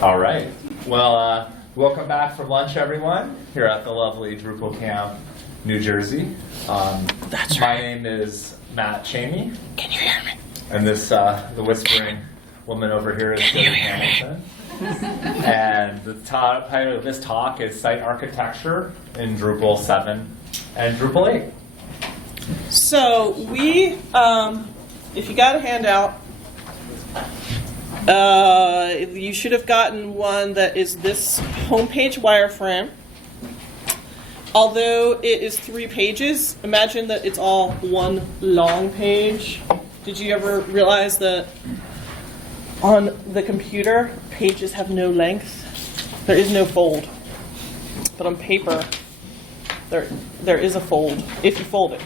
All right. Well, welcome back from lunch, everyone, here at the lovely DrupalCamp, New Jersey. That's right. My name is Matt Cheney. Can you hear me? And this, the whispering woman over here is Jody Hamilton. And the title of this talk is Site Architecture in Drupal 7 and Drupal 8. So we, if you got a handout, you should have gotten one that is this homepage wireframe. Although it is 3 pages, imagine that it's all one long page. Did you ever realize that on the computer, pages have no length? There is no fold. But on paper, there is a fold, if you fold it.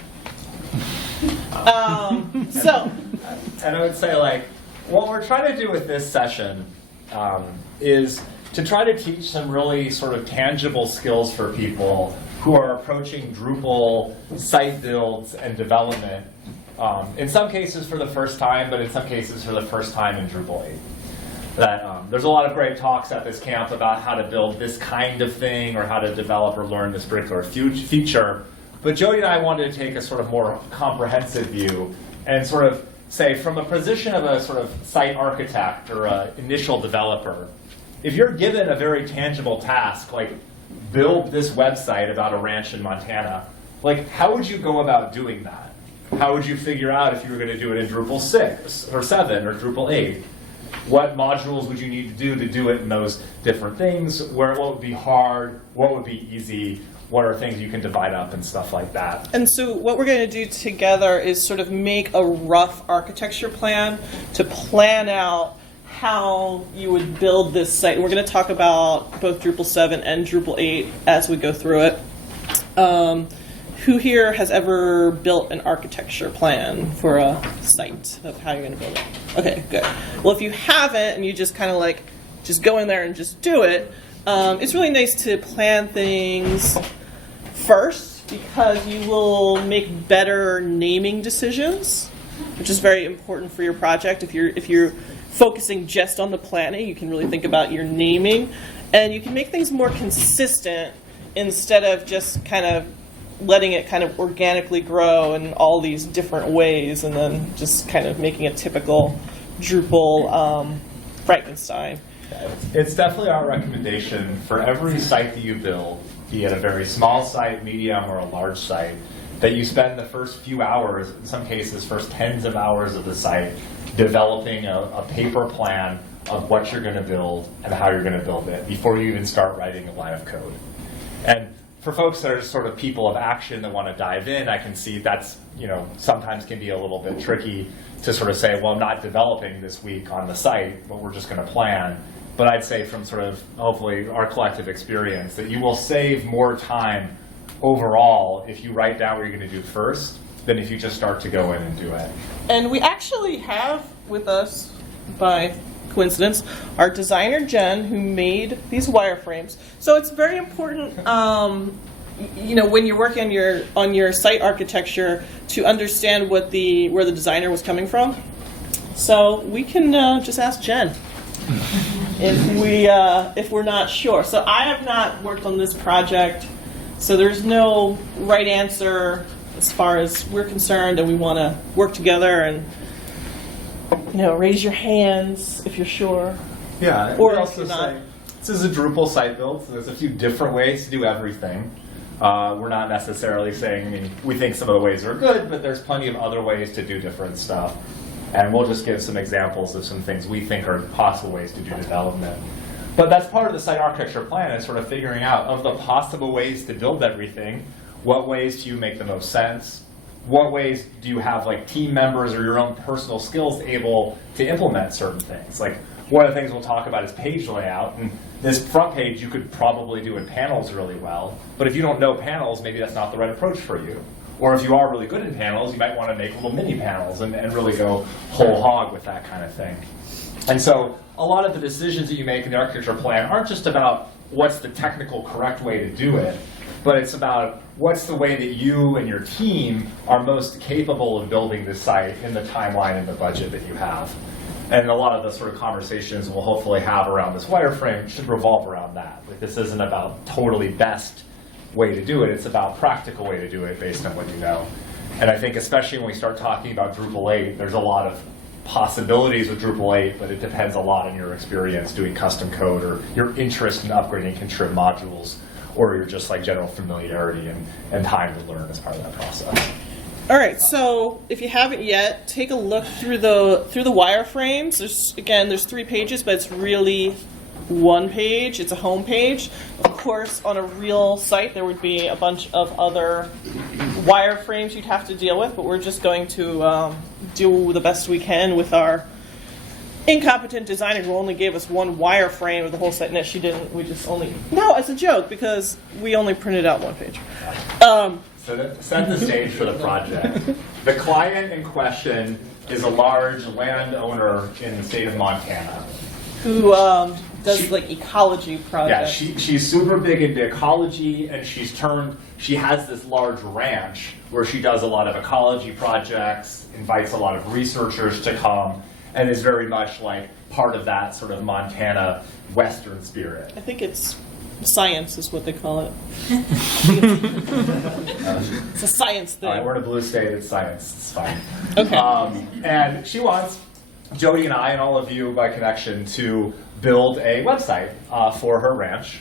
And I would say, like, what we're trying to do with this session is to try to teach some really sort of tangible skills for people who are approaching Drupal site builds and development, in some cases for the first time, but in some cases for the first time in Drupal 8. That there's a lot of great talks at this camp about how to build this kind of thing or how to develop or learn this particular feature. But Jody and I wanted to take a sort of more comprehensive view and sort of say, from a position of a sort of site architect or an initial developer, if you're given a very tangible task, like build this website about a ranch in Montana, like how would you go about doing that? How would you figure out if you were going to do it in Drupal 6 or 7 or Drupal 8? What modules would you need to do it in those different things? What would be hard? What would be easy? What are things you can divide up and stuff like that? And so what we're going to do together is sort of make a rough architecture plan to plan out how you would build this site. We're going to talk about both Drupal 7 and Drupal 8 as we go through it. Who here has ever built an architecture plan for a site of how you're going to build it? Okay, good. Well, if you haven't and you just kind of like just go in there and just do it, it's really nice to plan things first because you will make better naming decisions, which is very important for your project. If you're focusing just on the planning, you can really think about your naming, and you can make things more consistent instead of just kind of letting it kind of organically grow in all these different ways and then just kind of making a typical Drupal Frankenstein. It's definitely our recommendation for every site that you build, be it a very small site, medium, or a large site, that you spend the first few hours, in some cases first tens of hours of the site, developing a paper plan of what you're going to build and how you're going to build it before you even start writing a line of code. And for folks that are sort of people of action that want to dive in, I can see that's, sometimes can be a little bit tricky to sort of say, well, I'm not developing this week on the site, but we're just going to plan. But I'd say from sort of, hopefully, our collective experience, that you will save more time overall if you write down what you're going to do first than if you just start to go in and do it. And we actually have with us, by coincidence, our designer Jen, who made these wireframes. So it's very important, when you're working on your site architecture, to understand where the designer was coming from. So we can just ask Jen if we're not sure. So I have not worked on this project, so there's no right answer as far as we're concerned, and we want to work together and raise your hands if you're sure. Yeah, or also say this is a Drupal site build, so there's a few different ways to do everything. We're not necessarily saying, we think some of the ways are good, but there's plenty of other ways to do different stuff. And we'll just give some examples of some things we think are possible ways to do development. But that's part of the site architecture plan, is sort of figuring out, of the possible ways to build everything, what ways do you make the most sense? What ways do you have team members or your own personal skills able to implement certain things? Like, one of the things we'll talk about is page layout. And this front page you could probably do in panels really well. But if you don't know panels, maybe that's not the right approach for you. Or if you are really good in panels, you might want to make little mini panels and really go whole hog with that kind of thing. And so a lot of the decisions that you make in the architecture plan aren't just about what's the technical correct way to do it, but it's about what's the way that you and your team are most capable of building this site in the timeline and the budget that you have. And a lot of the sort of conversations we'll hopefully have around this wireframe should revolve around that. Like, this isn't about totally best way to do it, it's about practical way to do it based on what you know. And I think especially when we start talking about Drupal 8, there's a lot of possibilities with Drupal 8, but it depends a lot on your experience doing custom code or your interest in upgrading contrib modules, or your just like general familiarity and time to learn as part of that process. All right, so if you haven't yet, take a look through the wireframes. There's 3 pages, but it's really one page. It's a home page. Of course, on a real site, there would be a bunch of other wireframes you'd have to deal with, but we're just going to do the best we can with our incompetent designer who only gave us one wireframe of the whole site. No, she didn't. No, it's a joke because we only printed out one page. So to set the stage for the project, the client in question is a large landowner in the state of Montana. Who does like ecology projects. Yeah, she's super big into ecology, and she has this large ranch where she does a lot of ecology projects, invites a lot of researchers to come, and is very much like part of that sort of Montana Western spirit. I think it's science is what they call it. It's a science thing. All right, we're in a blue state, it's science, it's fine. Okay. And she wants Jody and I and all of you by connection to build a website for her ranch,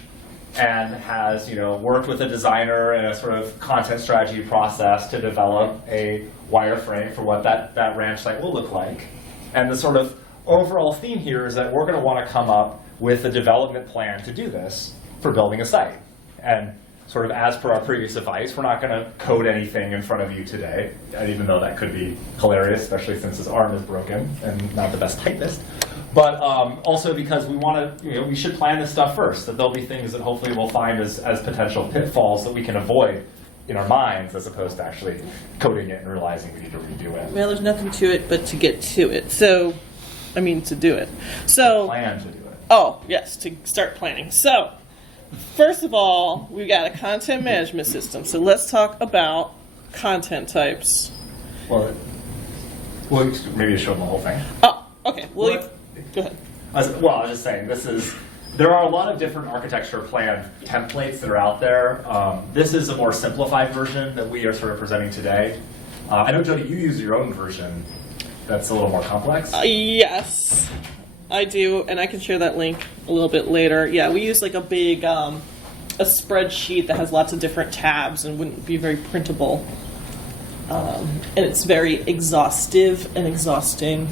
and has worked with a designer and a sort of content strategy process to develop a wireframe for what that ranch site will look like. And the sort of overall theme here is that we're going to want to come up with a development plan to do this for building a site. And sort of as per our previous advice, we're not going to code anything in front of you today, and even though that could be hilarious, especially since his arm is broken and not the best typist. But also because we want to, we should plan this stuff first, that there'll be things that hopefully we'll find as potential pitfalls that we can avoid in our minds, as opposed to actually coding it and realizing we need to redo it. Well, there's nothing to it but to get to it. So, to do it. So, Plan to do it. Oh, yes, to start planning. So, first of all, we've got a content management system. So let's talk about content types. Well, maybe show them the whole thing. Oh, okay. Well, go ahead. I was just saying, there are a lot of different architecture plan templates that are out there. This is a more simplified version that we are sort of presenting today. I know, Jody, you use your own version that's a little more complex. Yes, I do, and I can share that link a little bit later. Yeah, we use like a big a spreadsheet that has lots of different tabs and wouldn't be very printable. And it's very exhaustive and exhausting.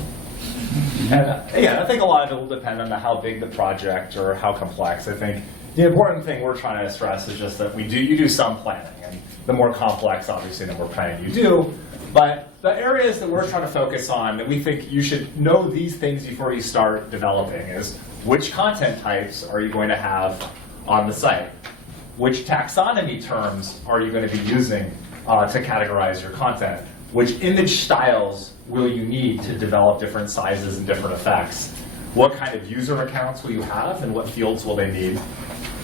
And I think a lot of it will depend on how big the project or how complex. I think the important thing we're trying to stress is just that you do some planning, and the more complex, obviously, the more planning you do. But the areas that we're trying to focus on that we think you should know these things before you start developing is which content types are you going to have on the site? Which taxonomy terms are you going to be using to categorize your content? Which image styles will you need to develop different sizes and different effects? What kind of user accounts will you have, and what fields will they need?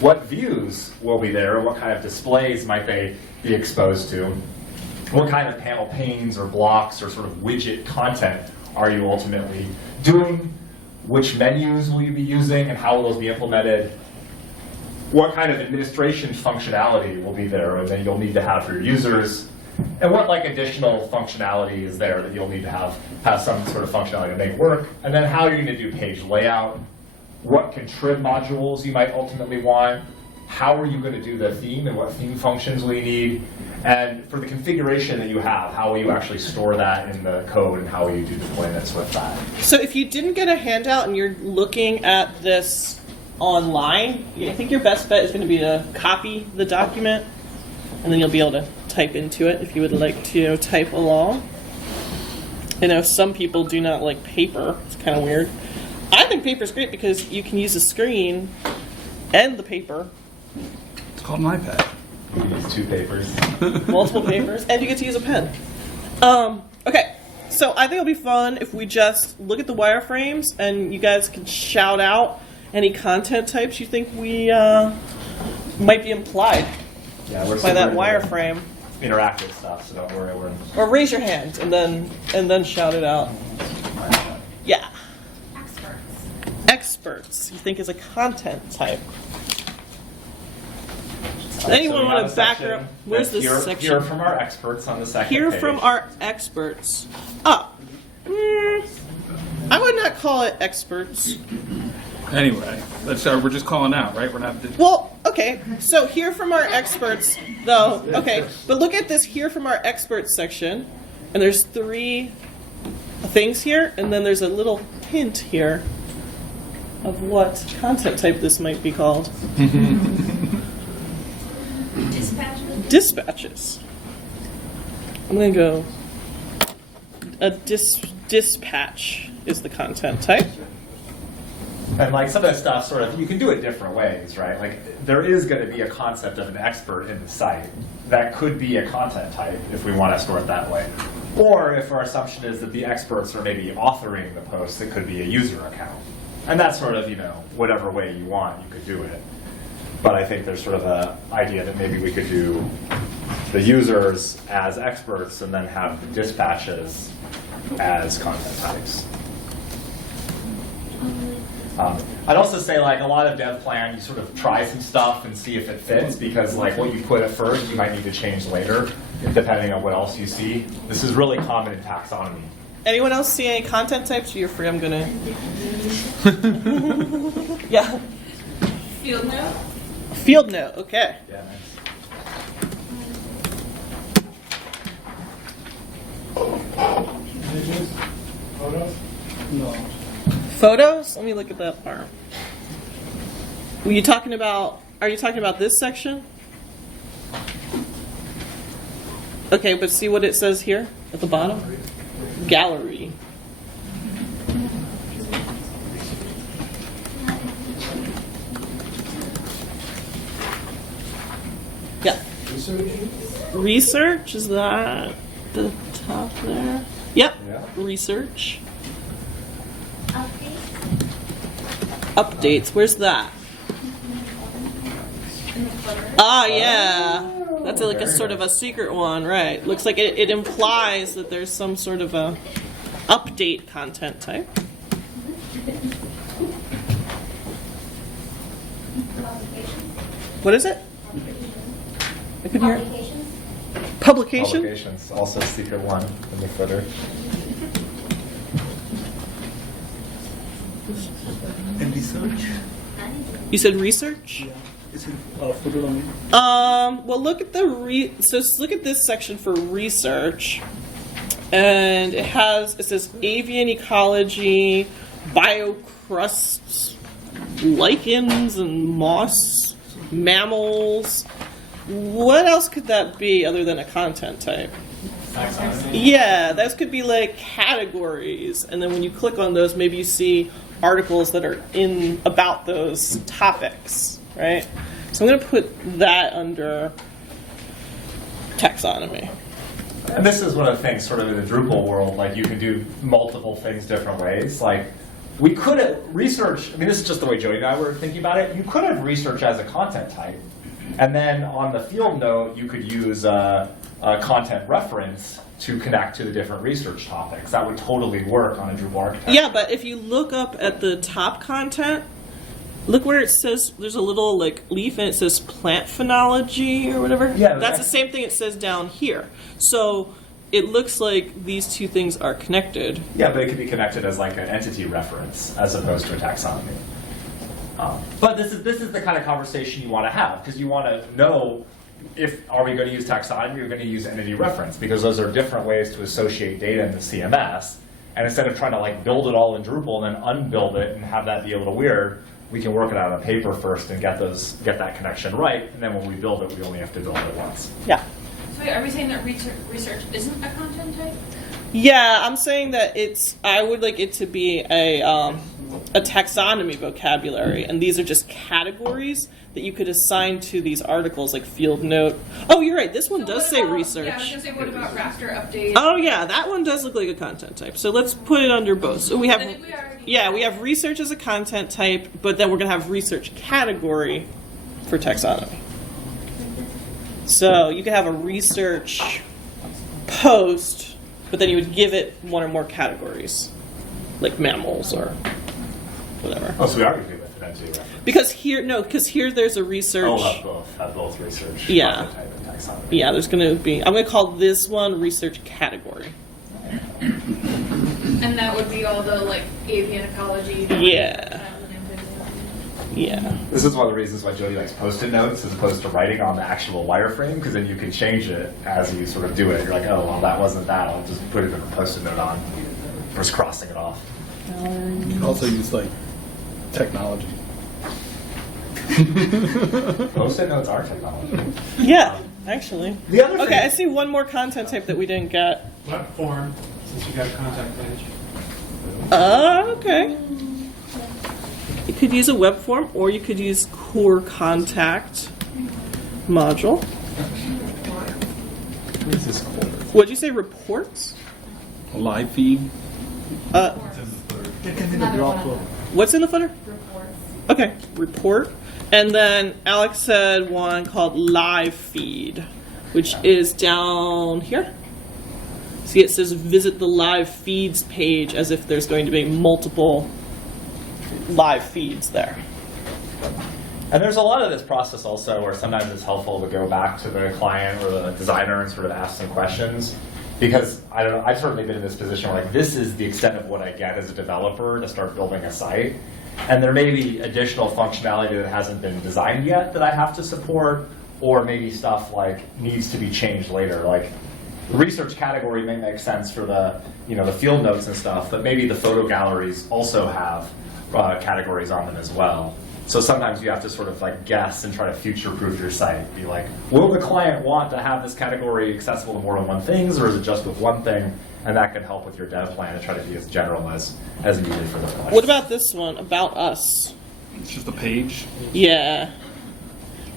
What views will be there? What kind of displays might they be exposed to? What kind of panel panes or blocks or sort of widget content are you ultimately doing? Which menus will you be using, and how will those be implemented? What kind of administration functionality will be there and that you'll need to have for your users? And what additional functionality is there that you'll need to have some sort of functionality to make work? And then how are you going to do page layout? What contrib modules you might ultimately want? How are you going to do the theme, and what theme functions will you need? And for the configuration that you have, how will you actually store that in the code, and how will you do deployments with that? So if you didn't get a handout and you're looking at this online, I think your best bet is going to be to copy the document, and then you'll be able to type into it if you would like to type along. I know some people do not like paper. It's kind of weird. I think paper is great because you can use the screen and the paper. It's called an iPad. You can use 2 papers. Multiple papers, and you get to use a pen. Okay, so I think it'll be fun if we just look at the wireframes and you guys can shout out any content types you think we might be implied by that wireframe. Interactive stuff, so don't worry. Or raise your hand and then shout it out. Yeah. experts you think is a content type? So Anyone we want have to a back section up? Where's that's this section? Hear from our experts on the second Hear page. from our experts. I would not call it experts. Anyway, we're just calling out, right? We're not. Well, okay, so hear from our experts, though. Okay, but look at this hear from our experts section, and there's 3 things here, and then there's a little hint here of what content type this might be called. Dispatches. I'm going to go, a dispatch is the content type. And like some of that stuff, sort of, you can do it different ways, right? Like there is going to be a concept of an expert in the site that could be a content type if we want to store it that way. Or if our assumption is that the experts are maybe authoring the post, it could be a user account. And that's sort of, whatever way you want, you could do it. But I think there's sort of an idea that maybe we could do the users as experts and then have the dispatches as content types. I'd also say, like, a lot of dev plan, you sort of try some stuff and see if it fits, because like what you put at first, you might need to change later, depending on what else you see. This is really common in taxonomy. Anyone else see any content types? You're free. I'm gonna. Yeah. Field note? Field note. Okay. Yeah, nice. Photos? Let me look at that part. Are you talking about this section? Okay, but see what it says here at the bottom? Gallery. Yeah. Research, is that the top there? Yep. Yeah. Research. Updates, where's that? Ah, yeah. That's like a sort of a secret one, right? Looks like it implies that there's some sort of a update content type. What is it? I couldn't hear it. Publication? Publications, also a secret one in the footer. And research? You said research? Is it footer only? Well, look at the look at this section for research, and it says avian ecology, biocrusts, lichens and moss, mammals. What else could that be other than a content type? Yeah, those could be like categories, and then when you click on those, maybe you see articles that are about those topics, right? So I'm going to put that under taxonomy. And this is one of the things sort of in the Drupal world, like you can do multiple things different ways. Like we could have research, I mean, this is just the way Jody and I were thinking about it. You could have research as a content type. And then on the field note, you could use a content reference to connect to the different research topics. That would totally work on a Drupal architecture. Yeah, but if you look up at the top content, look where it says, there's a little like leaf and it says plant phenology or whatever. Yeah, that's the same thing it says down here. So it looks like these two things are connected. Yeah, but it could be connected as like an entity reference as opposed to a taxonomy. But this is the kind of conversation you want to have, because you want to know are we going to use taxonomy or going to use entity reference, because those are different ways to associate data in the CMS. And instead of trying to like build it all in Drupal and then unbuild it and have that be a little weird, we can work it out on paper first and get that connection right. And then when we build it, we only have to build it once. Yeah. So wait, are we saying that research isn't a content type? Yeah, I'm saying that I would like it to be a taxonomy vocabulary, and these are just categories that you could assign to these articles, like field note. Oh, you're right. This one So does what say about- research. Yeah, I was going to say, what about Raptor update? Oh, yeah, that one does look like a content type. So let's put it under both. So we have, I think we already- yeah, we have research as a content type, but then we're going to have research category for taxonomy. So you could have a research post, but then you would give it one or more categories, like mammals or whatever. Oh, so we already do to reference? Because here there's a research. Oh, have both research. Yeah. content type, and taxonomy. Yeah, there's going to be. I'm going to call this one research category. And that would be all the like avian ecology. Yeah. Yeah. This is one of the reasons why Jody likes post-it notes as opposed to writing on the actual wireframe, because then you can change it as you sort of do it. You're like, oh, well, that wasn't that. I'll just put it in a post-it note on, versus crossing it off. You can also use like technology. Post-it notes are technology. Yeah, actually. The other Okay, I see one more content type that we didn't get. Web form, since you got a contact page. Okay. You could use a web form, or you could use core contact module. What is this called? What'd you say? Reports? A live feed. It can be the block work. What's in the footer? Reports. Okay, report. And then Alex said one called live feed, which is down here. See, it says visit the live feeds page as if there's going to be multiple live feeds there. And there's a lot of this process also where sometimes it's helpful to go back to the client or the designer and sort of ask some questions. Because I don't know, I've certainly been in this position where like this is the extent of what I get as a developer to start building a site. And there may be additional functionality that hasn't been designed yet that I have to support, or maybe stuff like needs to be changed later. Like the research category may make sense for the the field notes and stuff, but maybe the photo galleries also have categories on them as well. So sometimes you have to sort of like guess and try to future-proof your site. Be like, will the client want to have this category accessible to more than one things, or is it just with one thing? And that can help with your dev plan to try to be as general as needed for the project. What about this one? About us. It's just a page. Yeah.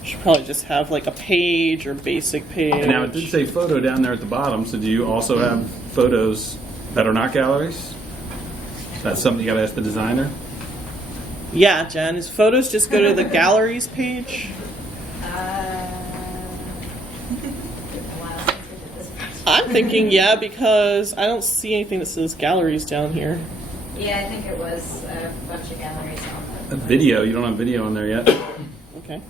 Should probably just have like a page or basic page. And now it did say photo down there at the bottom, so do you also have photos that are not galleries? That's something you gotta ask the designer? Yeah, Jen. Is photos just go to the galleries page? I'm thinking yeah, because I don't see anything that says galleries down here. Yeah, I think it was a bunch of galleries on Video, you don't have video on there yet. Okay.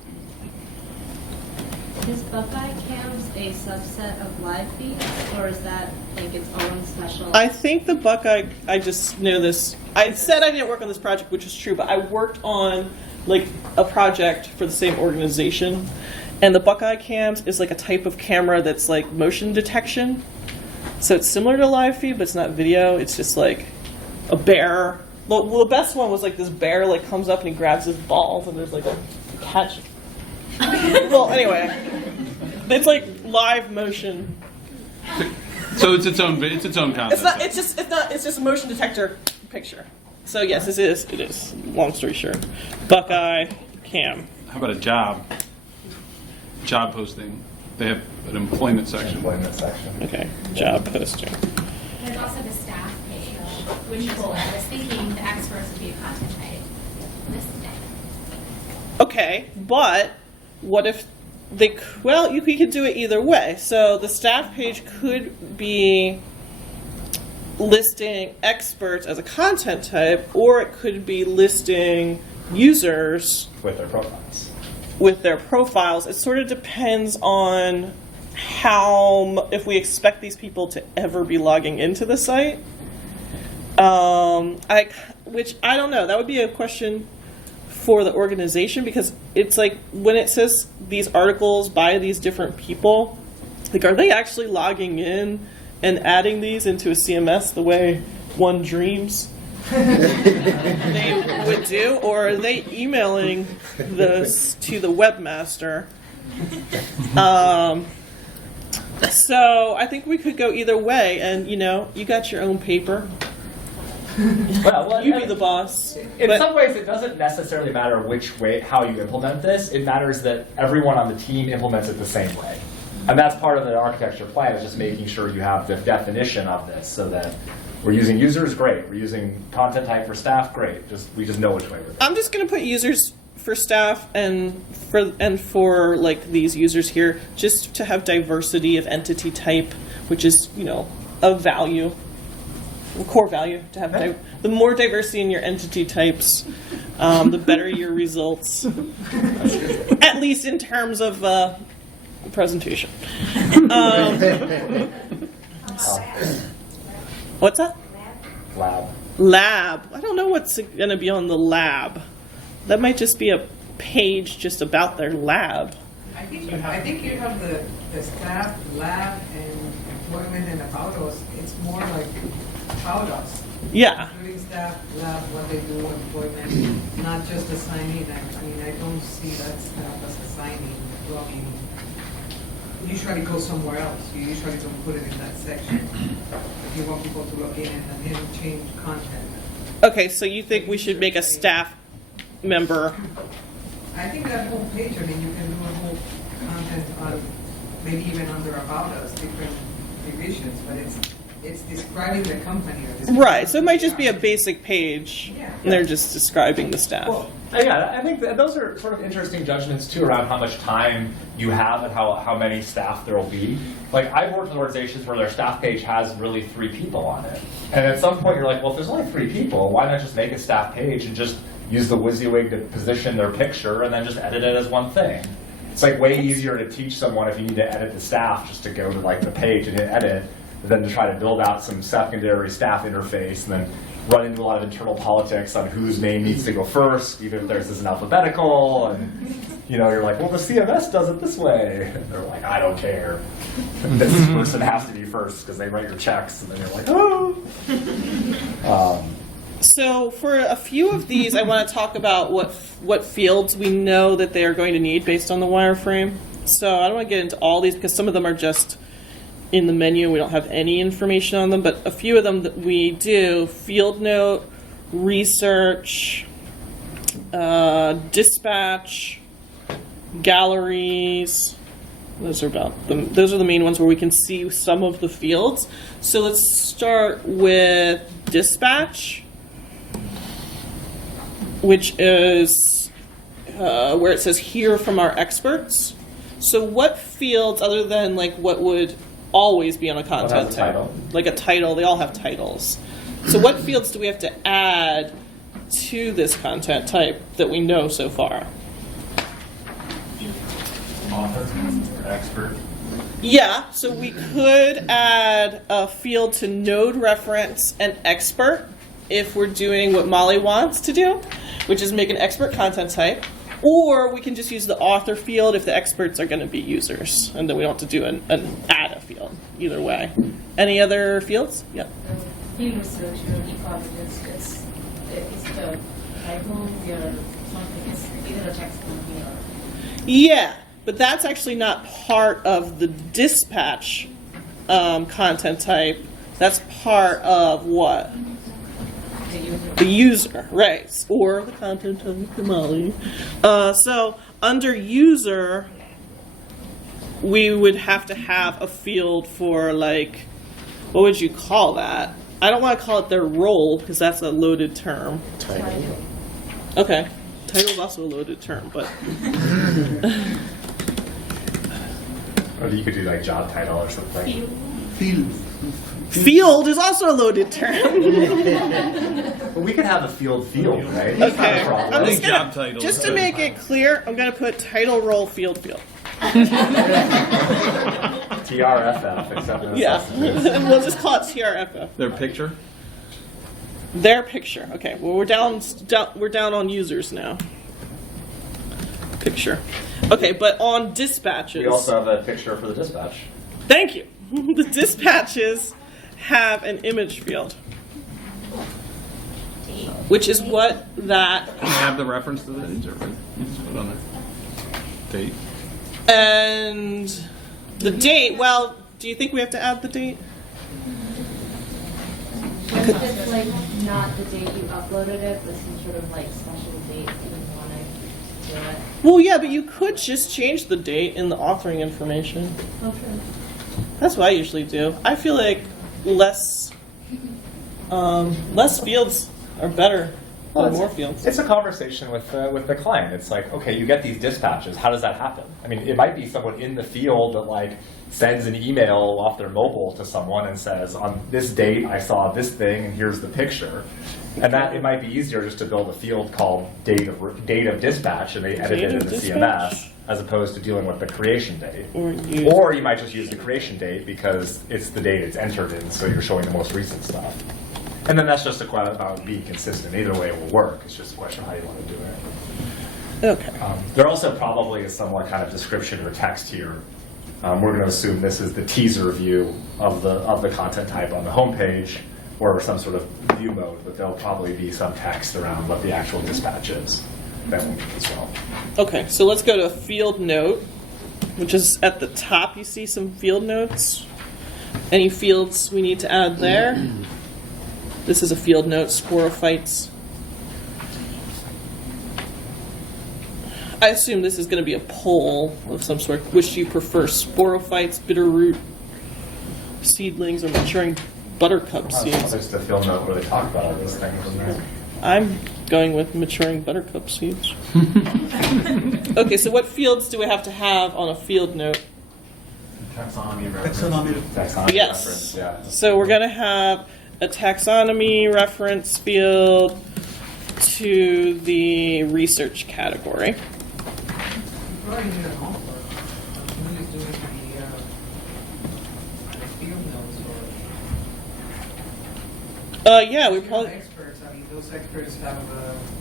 Is Buckeye Camps a subset of live feeds, or is that like its own special? I think the Buckeye, I just know this. I said I didn't work on this project, which is true, but I worked on like a project for the same organization. And the Buckeye Cams is like a type of camera that's like motion detection. So it's similar to live feed, but it's not video. It's just like a bear. Well, the best one was like this bear like comes up and he grabs his balls and there's like a catch. Well, anyway, it's like live motion. So it's its own concept. It's just a motion detector picture. So yes, it is. Long story short, Buckeye Cam. How about a job posting? They have an employment section. Employment section. Okay, job posting. There's also the staff page, which is what I was thinking the experts would be a content type listed. Okay, but what if they? Well, you could do it either way. So the staff page could be listing experts as a content type, or it could be listing users With their profiles. with their profiles. It sort of depends on if we expect these people to ever be logging into the site. Which I don't know. That would be a question for the organization, because it's like when it says these articles by these different people, like are they actually logging in and adding these into a CMS the way one dreams they would do, or are they emailing this to the webmaster? So I think we could go either way, and you got your own paper. Well, You be the boss. In But- some ways, it doesn't necessarily matter how you implement this. It matters that everyone on the team implements it the same way. And that's part of the architecture plan, is just making sure you have the definition of this so that we're using users, great. We're using content type for staff, great. We just know which way we're going. I'm just going to put users for staff and for like these users here, just to have diversity of entity type, which is of value core value to have the more diversity in your entity types, the better your results. At least in terms of presentation. What's that? Lab. Lab. I don't know what's going to be on the lab. That might just be a page just about their lab. I think you have the staff, lab, and employment and about us. It's more like about us. Yeah. Including staff, lab, what they do, employment, not just assigning. I mean, I don't see that staff as assigning, logging. Usually go somewhere else. You usually don't put it in that section. If you want people to log in and then change content. Okay, so you think we should make a staff member? I think that whole page, I mean, you can do a whole content on, maybe even under about us, different divisions, but it's describing the company. Or describing Right, so it might just be a basic page, Yeah. and they're just describing the staff. Well, yeah, I think that those are sort of interesting judgments too around how much time you have and how many staff there will be. Like I've worked with organizations where their staff page has really 3 people on it, and at some point you're like, well, if there's only 3 people, why not just make a staff page and just use the WYSIWYG to position their picture and then just edit it as one thing? It's like way easier to teach someone if you need to edit the staff just to go to like the page and hit edit than to try to build out some secondary staff interface and then run into a lot of internal politics on whose name needs to go first, even if theirs isn't alphabetical. And you're like, well, the CMS does it this way. And they're like, I don't care. This person has to be first because they write your checks. And then you're like, oh. So for a few of these, I want to talk about what fields we know that they are going to need based on the wireframe. So I don't want to get into all these because some of them are just in the menu. We don't have any information on them, but a few of them that we do: field note, research, dispatch, galleries. Those are the main ones where we can see some of the fields. So let's start with dispatch, which is where it says "hear from our experts." So what fields, other than like what would always be on a content type, like a title, they all have titles. So what fields do we have to add to this content type that we know so far? Author or expert. Yeah, so we could add a field to node reference an expert if we're doing what Molly wants to do, which is make an expert content type. Or we can just use the author field if the experts are going to be users, and then we don't have to do an add a field. Either way. Any other fields? Yeah. Field research, ecologist, it's the title, or something, it's either a text company or... Yeah, but that's actually not part of the dispatch content type. That's part of what? The user, right, or the content of the Molly. So under user, we would have to have a field for like, what would you call that? I don't want to call it their role because that's a loaded term. Title. Okay, title is also a loaded term, but Or you could do like job title or something. field is also a loaded term. But we could have a field, right? Okay, Not a problem. I'm I just think job gonna, titles just to are make fine. it clear, I'm gonna put title, role, field. TRFF, except for the Yeah, substitutes. we'll just call it TRFF. Their picture? Their picture. Okay, well we're down on users now. Picture. Okay, but on dispatches. We also have a picture for the dispatch. Thank you. The dispatches have an image field, which is what that Can I have the reference to the user? Right? You just put it on there. Date. and the date. Well, do you think we have to add the date? What if it's like not the date you uploaded it, but some sort of like special date that you want to do it? Well, yeah, but you could just change the date in the authoring information. Okay. That's what I usually do. I feel like less fields are better Or more fields. It's a conversation with the client. It's like, okay, you get these dispatches. How does that happen? I mean, it might be someone in the field that like sends an email off their mobile to someone and says, on this date, I saw this thing, and here's the picture. And that it might be easier just to build a field called date of dispatch, and they edit it in the CMS, as opposed to dealing with the creation date. Or you might just use the creation date because it's the date it's entered in, so you're showing the most recent stuff. And then that's just a question about being consistent. Either way it will work. It's just a question of how you want to do it. Okay. There also probably is some kind of description or text here. We're going to assume this is the teaser view of the content type on the homepage, or some sort of view mode, but there'll probably be some text around what the actual dispatch is. That will be as well. Okay, so let's go to field note, which is at the top. You see some field notes. Any fields we need to add there? This is a field note, sporophytes. I assume this is going to be a poll of some sort. Which do you prefer, sporophytes, bitterroot, seedlings, or maturing buttercup seeds? There's the field note where they talk about all these things in there. I'm going with maturing buttercup seeds. Okay, so what fields do we have to have on a field note? Taxonomy Taxonomy Yes. reference, yeah. So we're going to have a taxonomy reference field to the research category. You probably need a homework. Who is doing the field notes or? Yeah, we You have probably. experts, I mean, those experts have,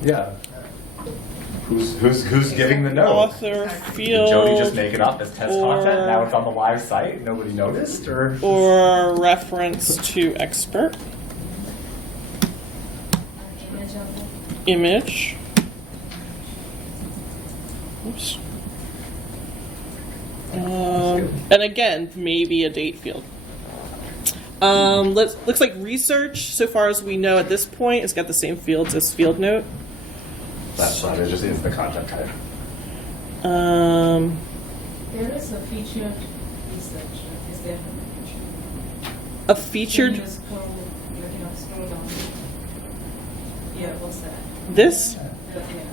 Yeah. Who's giving the note? Author Did field. Jody just make it up as test content? or- Now it's on the live site and nobody noticed? Or reference to expert. Image of it. Image. Oops. And again, maybe a date field. Looks like research, so far as we know at this point, it's got the same fields as field note. That's right, it just is the content type. There is a featured research. Is there A featured. Can you scroll, scroll down? Yeah, what's that? This? Yeah.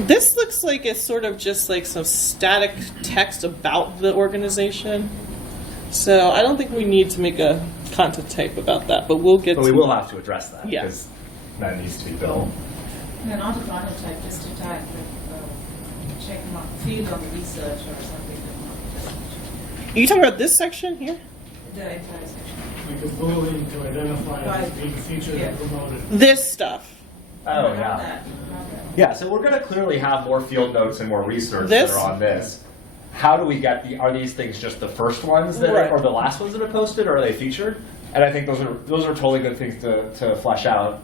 This looks like it's sort of just like some static text about the organization. So I don't think we need to make a content type about that, but we'll get But to we will have to address that Yeah. because that needs to be built. No, not a content type, just to type, check mark field on the research or something. Are you talking about this section here? The entire section. Like a Boolean to identify it as being featured Yeah. and promoted. This stuff. Oh, Not yeah. that, not that. Yeah, so we're going to clearly have more field notes and more research This? that are on this. How do we get are these things just the first ones that Right. or the last ones that are posted, or are they featured? And I think those are totally good things to flesh out.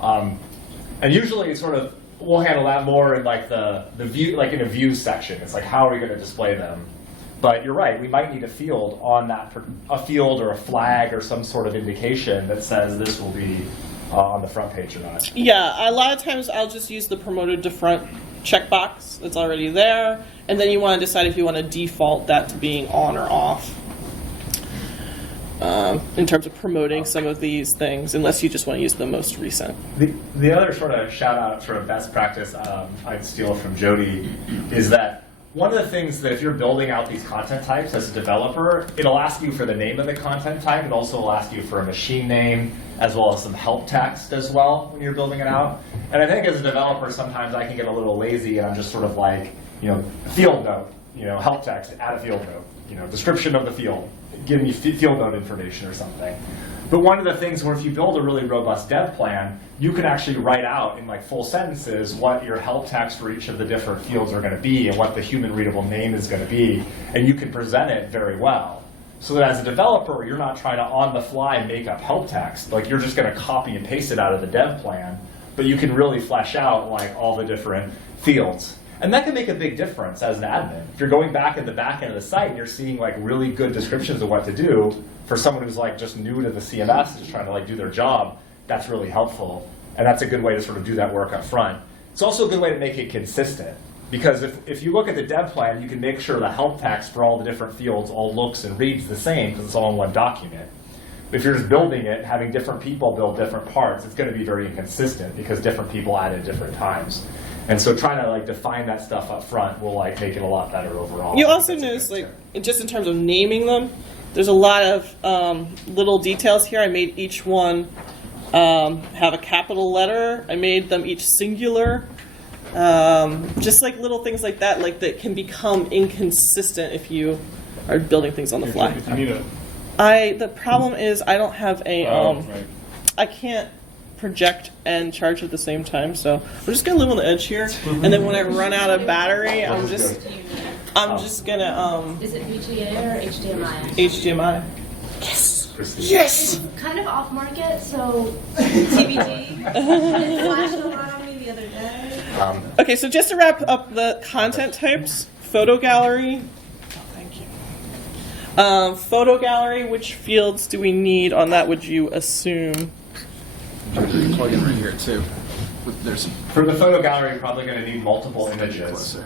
And usually sort of we'll handle that more in like the view, like in a views section. It's like, how are we going to display them? But you're right, we might need a field on that, a field or a flag or some sort of indication that says this will be on the front page or not. Yeah, a lot of times I'll just use the promoted to front checkbox that's already there, and then you want to decide if you want to default that to being on or off in terms of promoting some of these things, unless you just want to use the most recent. The other sort of shout out, sort of best practice I'd steal from Jody is that one of the things that if you're building out these content types as a developer, it'll ask you for the name of the content type. It also will ask you for a machine name as well as some help text as well when you're building it out. And I think as a developer, sometimes I can get a little lazy and I'm just sort of like, field note, help text, add a field note, description of the field, give me field note information or something. But one of the things where if you build a really robust dev plan, you can actually write out in like full sentences what your help text for each of the different fields are going to be and what the human readable name is going to be, and you can present it very well. So that as a developer, you're not trying to on the fly make up help text, like you're just going to copy and paste it out of the dev plan, but you can really flesh out like all the different fields. And that can make a big difference as an admin. If you're going back at the back end of the site and you're seeing like really good descriptions of what to do for someone who's like just new to the CMS, just trying to like do their job, that's really helpful. And that's a good way to sort of do that work up front. It's also a good way to make it consistent. Because if you look at the dev plan, you can make sure the help text for all the different fields all looks and reads the same because it's all in one document. If you're just building it, having different people build different parts, it's going to be very inconsistent because different people add at different times. And so trying to like define that stuff up front will like make it a lot better overall. You also notice, like, just in terms of naming them, there's a lot of little details here. I made each one have a capital letter. I made them each singular. Just like little things like that can become inconsistent if you are building things on the fly. You need a The problem is I don't have a, right. I can't project and charge at the same time, so we're just gonna live on the edge here, and then when I run out of battery, I'm just gonna, Is it VGA or HDMI? HDMI. Yes! It's kind of off market, so TBD. It flashed a lot on me the other day. Okay, so just to wrap up the content types, photo gallery. Oh, thank you. Photo gallery, which fields do we need on that, would you assume? Plug in right here too. There's For the photo gallery, you're probably going to need multiple images.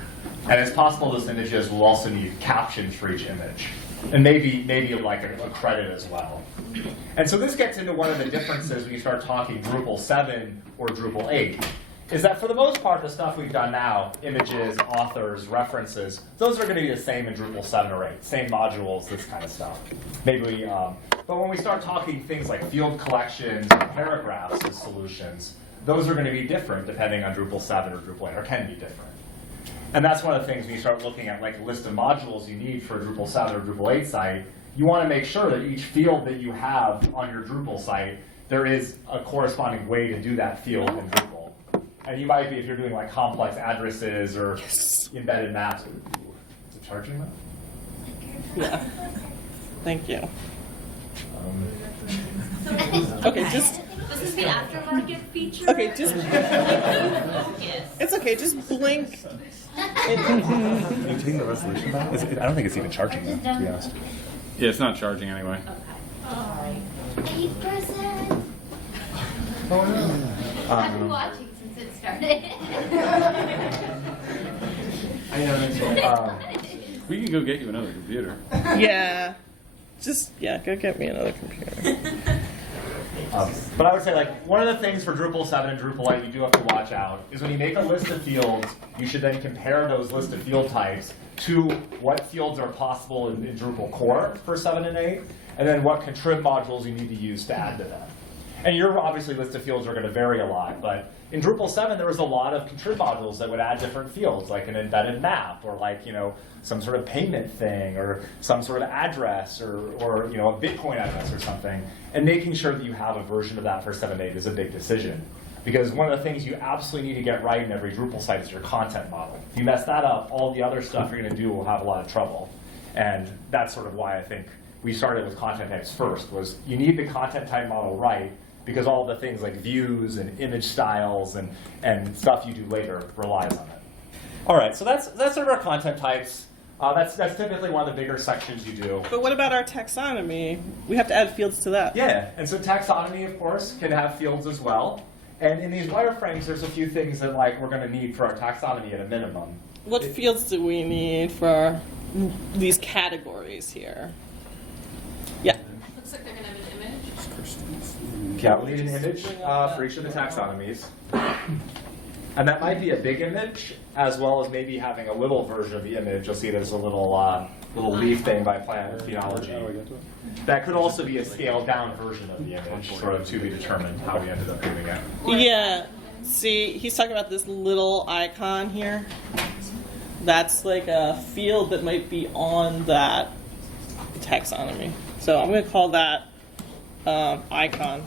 And it's possible those images will also need captions for each image. And maybe like a credit as well. And so this gets into one of the differences when you start talking Drupal 7 or Drupal 8, is that for the most part, the stuff we've done now, images, authors, references, those are going to be the same in Drupal 7 or 8, same modules, this kind of stuff. Maybe, but when we start talking things like field collections and paragraphs as solutions, those are going to be different depending on Drupal 7 or Drupal 8, or can be different. And that's one of the things when you start looking at like a list of modules you need for a Drupal 7 or Drupal 8 site, you want to make sure that each field that you have on your Drupal site, there is a corresponding way to do that field in Drupal. And you might be, if you're doing like complex addresses or embedded maps. Is it charging that? Yeah. Thank you. Okay, just. this is the aftermarket feature. Okay, just. It's okay, just blink. Are you taking the resolution back? I don't think it's even charging though, to be honest. Yeah, it's not charging anyway. Sorry. 8%. I've been watching since it started. We can go get you another computer. Yeah. Go get me another computer. But I would say, like, one of the things for Drupal 7 and Drupal 8 you do have to watch out is when you make a list of fields, you should then compare those list of field types to what fields are possible in Drupal core for 7 and 8, and then what contrib modules you need to use to add to them. And your obviously list of fields are going to vary a lot, but in Drupal 7 there was a lot of contrib modules that would add different fields, like an embedded map, or like some sort of payment thing, or some sort of address, or a Bitcoin address or something. And making sure that you have a version of that for 7.8 is a big decision. Because one of the things you absolutely need to get right in every Drupal site is your content model. If you mess that up, all the other stuff you're going to do will have a lot of trouble. And that's sort of why I think we started with content types first, was you need the content type model right, because all the things like views and image styles and stuff you do later relies on it. All right, so that's sort of our content types. That's typically one of the bigger sections you do. But what about our taxonomy? We have to add fields to that. Yeah, and so taxonomy, of course, can have fields as well. And in these wireframes, there's a few things that we're going to need for our taxonomy at a minimum. What fields do we need for these categories here? Yeah. Looks like they're gonna have an image. Yeah, we'll need an image for each of the taxonomies. And that might be a big image, as well as maybe having a little version of the image. You'll see there's a little leaf thing by Plant Theology. That could also be a scaled down version of the image, sort of to be determined how we ended up doing it. Yeah. See, he's talking about this little icon here. That's like a field that might be on that taxonomy. So I'm going to call that icon.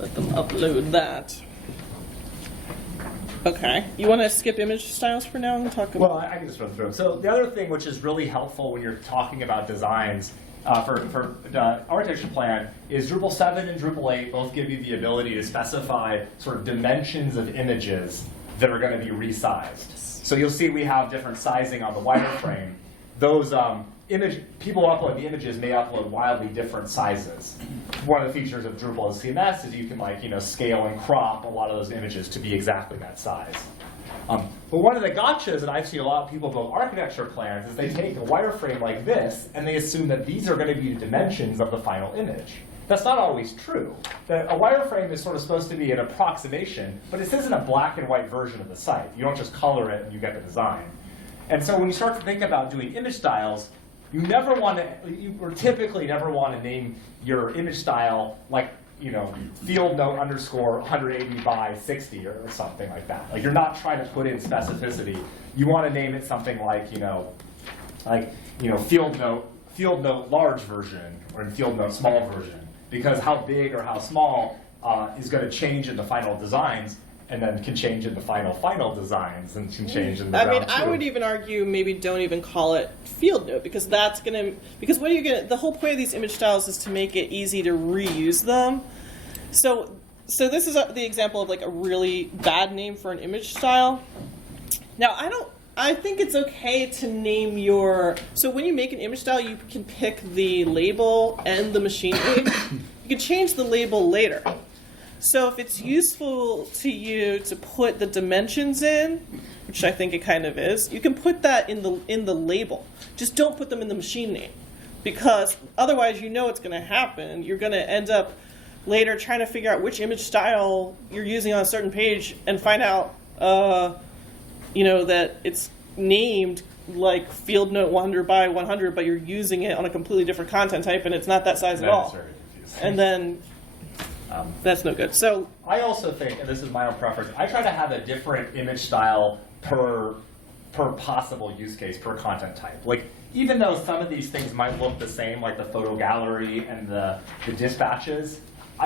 Let them upload that. Okay. You want to skip image styles for now and talk about? Well, I can just run through them. So the other thing which is really helpful when you're talking about designs for the architecture plan is Drupal 7 and Drupal 8 both give you the ability to specify sort of dimensions of images that are going to be resized. So you'll see we have different sizing on the wireframe. Those people who upload the images may upload wildly different sizes. One of the features of Drupal as CMS is you can scale and crop a lot of those images to be exactly that size. But one of the gotchas that I see a lot of people build architecture plans is they take a wireframe like this and they assume that these are going to be the dimensions of the final image. That's not always true. A wireframe is sort of supposed to be an approximation, but this isn't a black and white version of the site. You don't just color it and you get the design. And so when you start to think about doing image styles, you never want to, or typically never want to name your image style like, you know, field note underscore 180 by 60 or something like that. Like you're not trying to put in specificity. You want to name it something like, field note large version or field note small version, because how big or how small is going to change in the final designs, and then can change in the final designs, and can change in the round two. I would even argue maybe don't even call it field note, because that's gonna, because what are you gonna, the whole point of these image styles is to make it easy to reuse them. So this is the example of like a really bad name for an image style. Now I think it's okay to name your, so when you make an image style, you can pick the label and the machine name. You can change the label later. So if it's useful to you to put the dimensions in, which I think it kind of is, you can put that in the label. Just don't put them in the machine name, because otherwise you know what's going to happen. You're going to end up later trying to figure out which image style you're using on a certain page and find out, that it's named like field note 100 by 100, but you're using it on a completely different content type, and it's not that size at all. That's very confusing. And then that's no good. So I also think, and this is my own preference, I try to have a different image style per possible use case, per content type. Like, even though some of these things might look the same, like the photo gallery and the dispatches,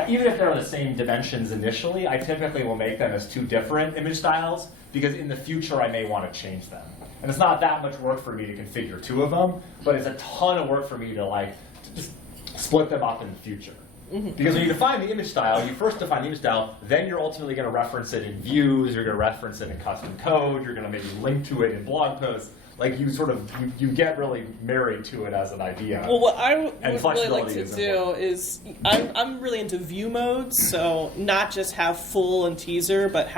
even if they're the same dimensions initially, I typically will make them as two different image styles, because in the future I may want to change them. And it's not that much work for me to configure two of them, but it's a ton of work for me to just split them up in the future. Mm-hmm. Because when you define the image style, you first define the image style, then you're ultimately going to reference it in views, you're going to reference it in custom code, you're going to maybe link to it in blog posts. Like you get really married to it as an idea. Well, what I would really like to do is, I'm really into view modes, so not just have full and teaser, but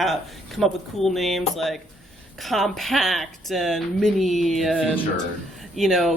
come up with cool names like compact and mini and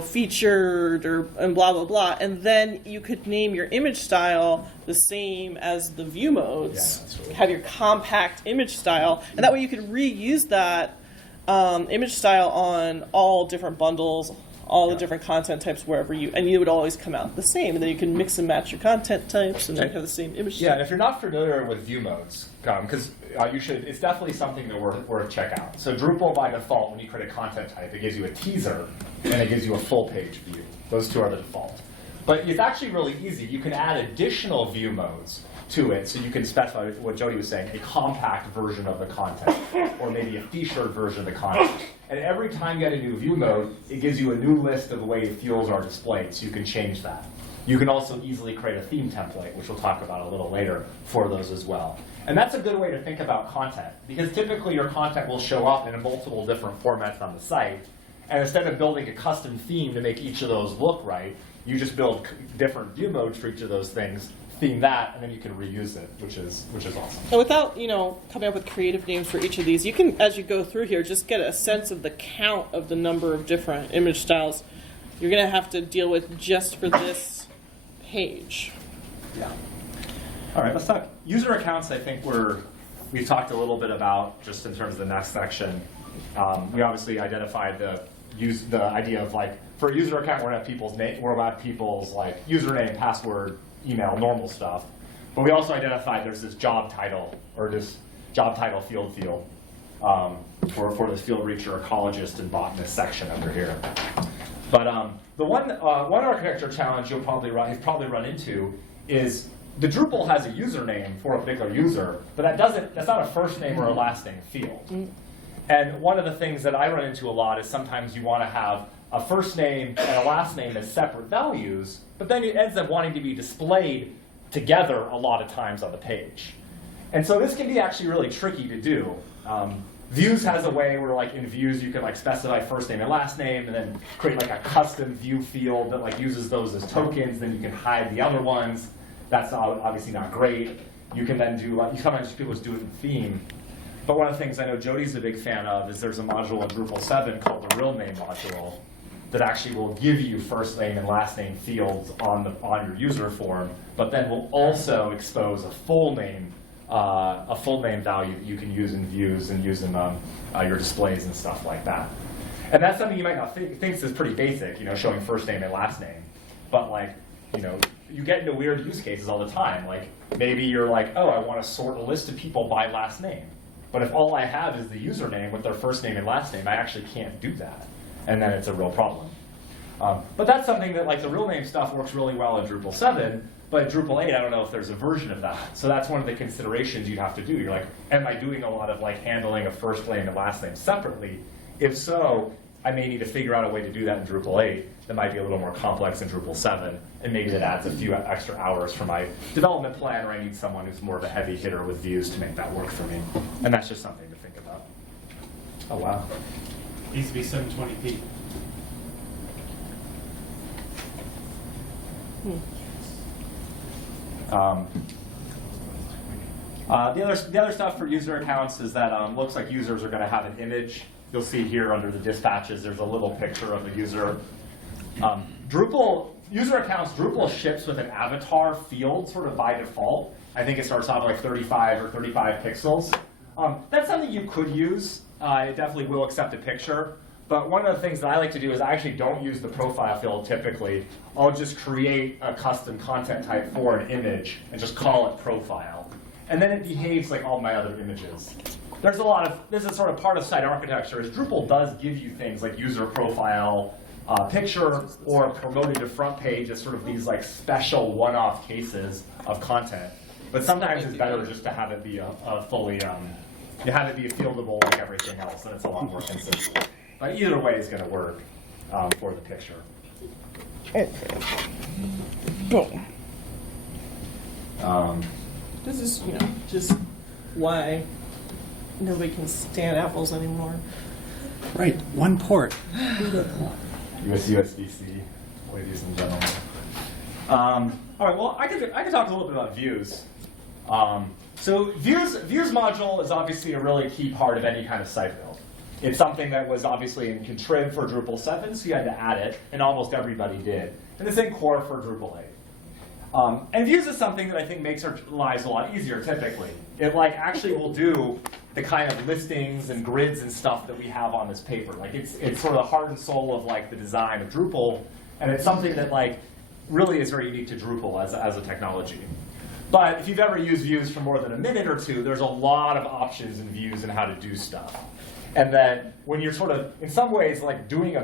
featured and blah blah blah, and then you could name your image style the same as the view modes. Yeah, have your compact image style, and that way you could reuse that image style on all different bundles, all the different content types wherever and you would always come out the same, and then you can mix and match your content types and then have the same image style. Yeah, and if you're not familiar with view modes, because you should, it's definitely something that worth check out. So Drupal by default, when you create a content type, it gives you a teaser and it gives you a full page view. Those two are the default. But it's actually really easy. You can add additional view modes to it, so you can specify what Jody was saying, a compact version of the content, or maybe a featured version of the content. And every time you add a new view mode, it gives you a new list of the way fields are displayed, so you can change that. You can also easily create a theme template, which we'll talk about a little later, for those as well. And that's a good way to think about content, because typically your content will show up in multiple different formats on the site, and instead of building a custom theme to make each of those look right, you just build different view modes for each of those things, theme that, and then you can reuse it, which is awesome. And without coming up with creative names for each of these, you can, as you go through here, just get a sense of the count of the number of different image styles you're going to have to deal with just for this page. Yeah. All right, let's talk user accounts. I think we've talked a little bit about just in terms of the next section. We obviously identified the idea of for a user account, we're going to have people's name, we're about people's username, password, email, normal stuff. But we also identified there's this job title or this job title field for this field reacher, ecologist, and botanist section under here. But the one architecture challenge you've probably run into is the Drupal has a username for a particular user, but that's not a first name or a last name field. Mm-hmm. And one of the things that I run into a lot is sometimes you want to have a first name and a last name as separate values, but then it ends up wanting to be displayed together a lot of times on the page. And so this can be actually really tricky to do. Views has a way where in views you can specify first name and last name and then create a custom view field that uses those as tokens, then you can hide the other ones. That's obviously not great. You can then do, sometimes people just do it in theme. But one of the things I know Jody's a big fan of is there's a module in Drupal 7 called the real name module that actually will give you first name and last name fields on your user form, but then will also expose a full name value that you can use in views and use in your displays and stuff like that. And that's something you might not think is pretty basic, showing first name and last name. But you get into weird use cases all the time. Like maybe you're like, oh, I want to sort a list of people by last name. But if all I have is the username with their first name and last name, I actually can't do that. And then it's a real problem. But that's something that the real name stuff works really well in Drupal 7, but Drupal 8, I don't know if there's a version of that. So that's one of the considerations you'd have to do. You're like, am I doing a lot of handling a first name and last name separately? If so, I may need to figure out a way to do that in Drupal 8 that might be a little more complex in Drupal 7, and maybe that adds a few extra hours for my development plan, or I need someone who's more of a heavy hitter with views to make that work for me. And that's just something to think about. Oh, wow. Needs to be 720p. The other stuff for user accounts is that looks like users are going to have an image. You'll see here under the dispatches, there's a little picture of a user. User accounts, Drupal ships with an avatar field sort of by default. I think it starts off 35 or 35 pixels. That's something you could use. It definitely will accept a picture. But one of the things that I like to do is I actually don't use the profile field typically. I'll just create a custom content type for an image and just call it profile. And then it behaves like all my other images. There's a lot of, this is sort of part of site architecture, is Drupal does give you things like user profile, picture, or promoted to front page as sort of these special one-off cases of content. But sometimes it's better just to have it be a fully, you have it be fieldable like everything else, and it's a lot more consistent. But either way is going to work for the picture. Boom. This is, just why nobody can stand apples anymore. Right, one port. USB-C, ladies and gentlemen. All right, well, I could talk a little bit about views. So views module is obviously a really key part of any kind of site build. It's something that was obviously in Contrib for Drupal 7, so you had to add it, and almost everybody did. And it's in Core for Drupal 8. And views is something that I think makes our lives a lot easier typically. It actually will do the kind of listings and grids and stuff that we have on this paper. It's sort of the heart and soul of the design of Drupal, and it's something that really is very unique to Drupal as a technology. But if you've ever used views for more than a minute or two, there's a lot of options in views and how to do stuff. And then when you're sort of, in some ways, doing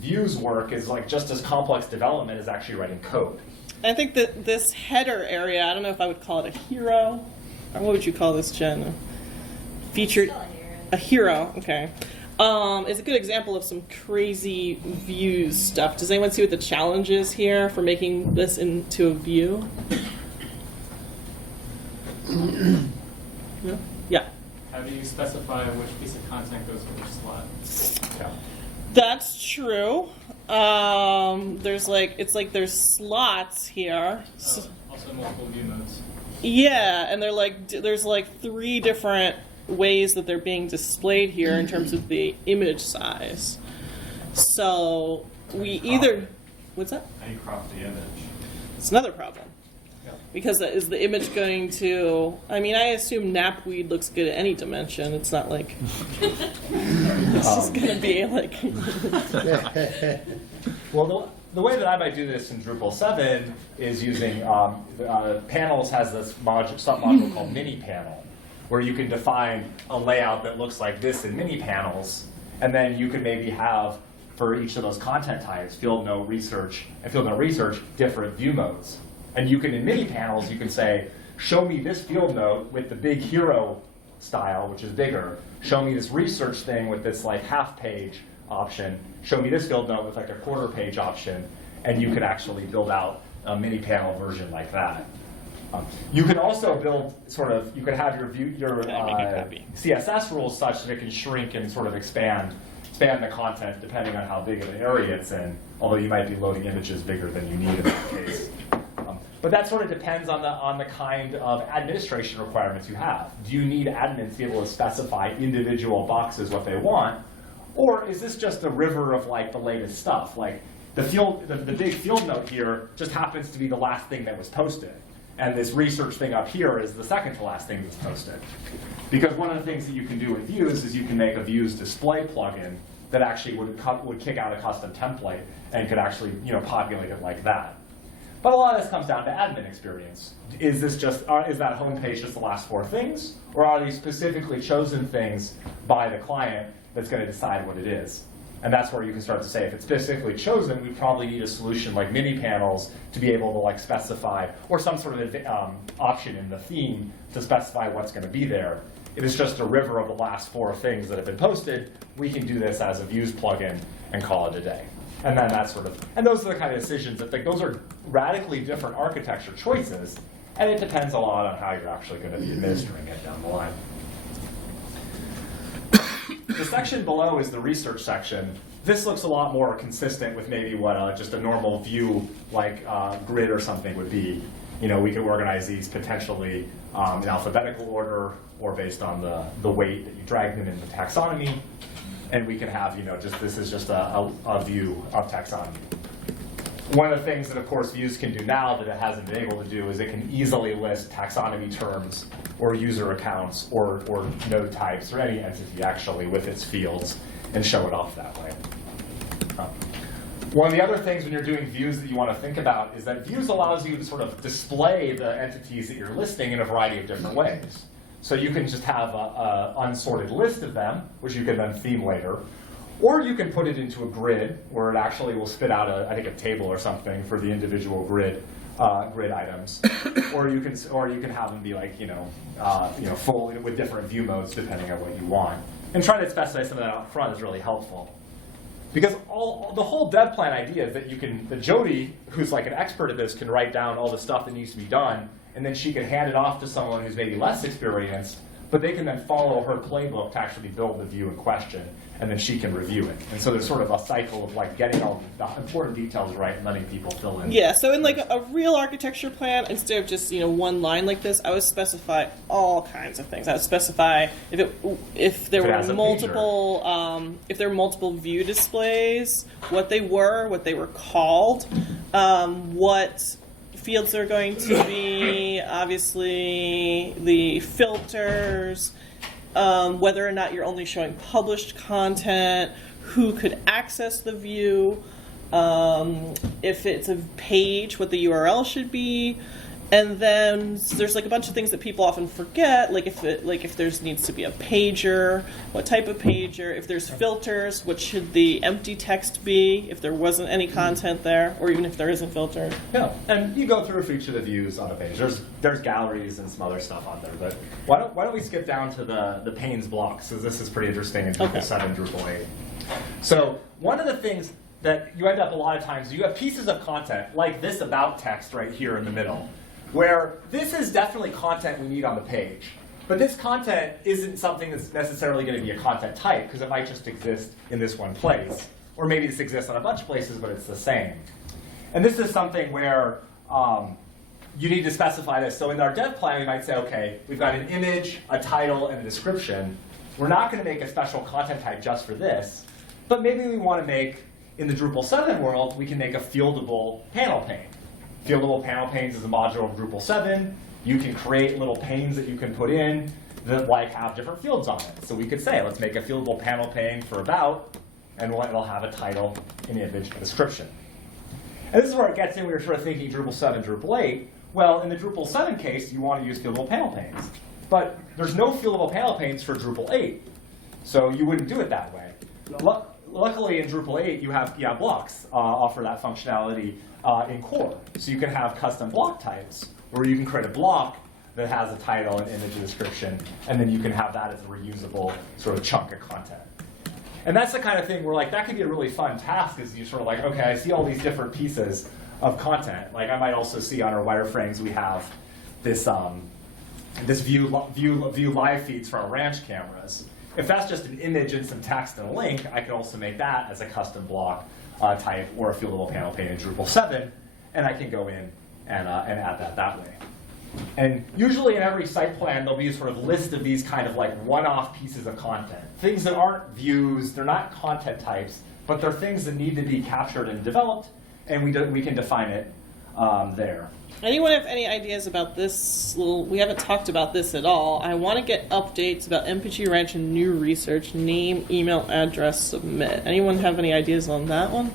views work is just as complex development as actually writing code. I think that this header area, I don't know if I would call it a hero, or what would you call this, Jen? Featured, a hero, okay. Is a good example of some crazy views stuff. Does anyone see what the challenge is here for making this into a view? No? Yeah. How do you specify which piece of content goes in which slot? Yeah. That's true. There's there's slots here. Also multiple view modes. Yeah, and there's 3 different ways that they're being displayed here in terms of the image size. So we either, what's that? How do you crop the image? It's another problem. Because is the image going to, I assume knapweed looks good at any dimension. It's not like, it's just going to be Well, the way that I might do this in Drupal 7 is using, Panels has this sub-module called mini panel, where you can define a layout that looks like this in mini panels, and then you can maybe have, for each of those content types, field note, research, and field note research, different view modes. And you can, in mini panels, you can say, show me this field note with the big hero style, which is bigger. Show me this research thing with this half page option. Show me this field note with a quarter page option. And you could actually build out a mini panel version like that. You can also build you could have your CSS rules such that it can shrink and sort of expand the content depending on how big of an area it's in, although you might be loading images bigger than you need in that case. But that sort of depends on the kind of administration requirements you have. Do you need admins to be able to specify individual boxes what they want? Or is this just a river of like the latest stuff? Like the big field note here just happens to be the last thing that was posted. And this research thing up here is the second to last thing that's posted. Because one of the things that you can do in Views is you can make a Views display plugin that actually would kick out a custom template and could actually populate it like that. But a lot of this comes down to admin experience. Is that homepage just the last 4 things? Or are these specifically chosen things by the client that's going to decide what it is? And that's where you can start to say, if it's specifically chosen, we probably need a solution like mini panels to be able to like specify, or some sort of option in the theme to specify what's going to be there. If it's just a river of the last 4 things that have been posted, we can do this as a Views plugin and call it a day. And then that sort of, and those are the kind of decisions that those are radically different architecture choices, and it depends a lot on how you're actually going to be administering it down the line. The section below is the research section. This looks a lot more consistent with maybe what just a normal view like grid or something would be. We could organize these potentially in alphabetical order or based on the weight that you drag them in the taxonomy. And we can have, this is just a view of taxonomy. One of the things that, of course, Views can do now that it hasn't been able to do is it can easily list taxonomy terms or user accounts or node types or any entity actually with its fields and show it off that way. One of the other things when you're doing Views that you want to think about is that Views allows you to sort of display the entities that you're listing in a variety of different ways. So you can just have an unsorted list of them, which you can then theme later. Or you can put it into a grid where it actually will spit out a table or something for the individual grid items. Or you can have them be like full with different view modes depending on what you want. And trying to specify some of that up front is really helpful. Because the whole dev plan idea is that Jody, who's like an expert at this, can write down all the stuff that needs to be done, and then she can hand it off to someone who's maybe less experienced, but they can then follow her playbook to actually build the view in question, and then she can review it. And so there's sort of a cycle of like getting all the important details right and letting people fill in. Yeah, so in like a real architecture plan, instead of just one line like this, I would specify all kinds of things. I would specify if there were multiple view displays, what they were called, what fields they're going to be, obviously the filters, whether or not you're only showing published content, who could access the view, if it's a page, what the URL should be, and then there's like a bunch of things that people often forget, like if there needs to be a pager, what type of pager, if there's filters, what should the empty text be, if there wasn't any content there, or even if there isn't filter. Yeah, and you go through for each of the views on a page. There's galleries and some other stuff on there, but why don't we skip down to the panes blocks, because this is pretty interesting in Drupal 7, Drupal 8. So one of the things that you end up a lot of times, you have pieces of content like this about text right here in the middle, where this is definitely content we need on the page. But this content isn't something that's necessarily going to be a content type, because it might just exist in this one place. Or maybe this exists on a bunch of places, but it's the same. And this is something where you need to specify this. So in our dev plan, we might say, okay, we've got an image, a title, and a description. We're not going to make a special content type just for this, but maybe we want to make, in the Drupal 7 world, we can make a fieldable panel pane. Fieldable panel panes is a module of Drupal 7. You can create little panes that you can put in that have different fields on it. So we could say, let's make a fieldable panel pane for about, and it'll have a title, an image, a description. And this is where it gets in. We were sort of thinking Drupal 7, Drupal 8. Well, in the Drupal 7 case, you want to use fieldable panel panes. But there's no fieldable panel panes for Drupal 8. So you wouldn't do it that way. Luckily, in Drupal 8, you have blocks offer that functionality in core. So you can have custom block types, where you can create a block that has a title, an image, a description, and then you can have that as a reusable sort of chunk of content. And that's the kind of thing where that could be a really fun task, is you sort of okay, I see all these different pieces of content. Like I might also see on our wireframes we have this view live feeds for our ranch cameras. If that's just an image and some text and a link, I could also make that as a custom block type or a fieldable panel pane in Drupal 7, and I can go in and add that way. And usually in every site plan, there'll be a sort of list of these kind of like one-off pieces of content. Things that aren't views, they're not content types, but they're things that need to be captured and developed, and we can define it there. Anyone have any ideas about this little, we haven't talked about this at all. I want to get updates about MPG Ranch and new research, name, email, address, submit. Anyone have any ideas on that one?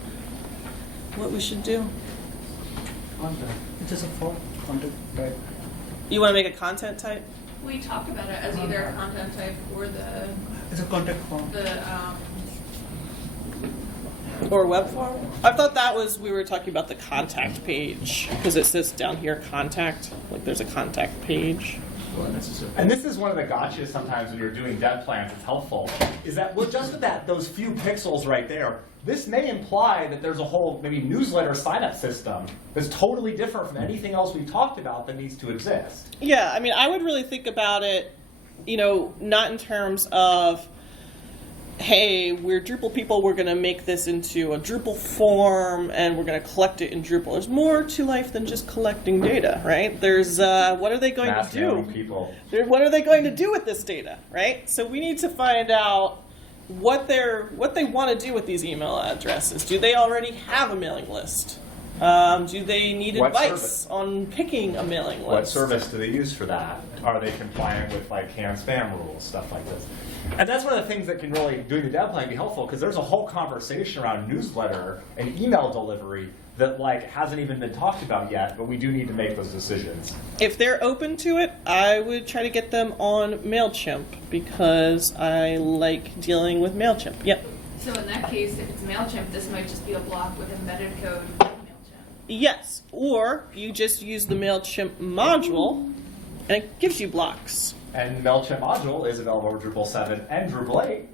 What we should do? Content. It is a form content type. You want to make a content type? We talked about it as either a content type or It's a content form. Or web form? I thought that was, we were talking about the contact page, because it says down here contact, like there's a contact page. And this is one of the gotchas sometimes when you're doing dev plans, it's helpful, is that, well, just with those few pixels right there, this may imply that there's a whole maybe newsletter sign-up system that's totally different from anything else we've talked about that needs to exist. Yeah, I mean, I would really think about it, not in terms of, hey, we're Drupal people, we're going to make this into a Drupal form, and we're going to collect it in Drupal. There's more to life than just collecting data, right? There's, what are they going to do? People. What are they going to do with this data, right? So we need to find out what they want to do with these email addresses. Do they already have a mailing list? Do they need advice on picking a mailing list? What service do they use for that? Are they compliant with like canned spam rules, stuff like this? And that's one of the things that can really, doing the dev plan, be helpful, because there's a whole conversation around newsletter and email delivery that like hasn't even been talked about yet, but we do need to make those decisions. If they're open to it, I would try to get them on MailChimp, because I like dealing with MailChimp. Yep. So in that case, if it's MailChimp, this might just be a block with embedded code with MailChimp. Yes, or you just use the MailChimp module, and it gives you blocks. And MailChimp module is available over Drupal 7 and Drupal 8,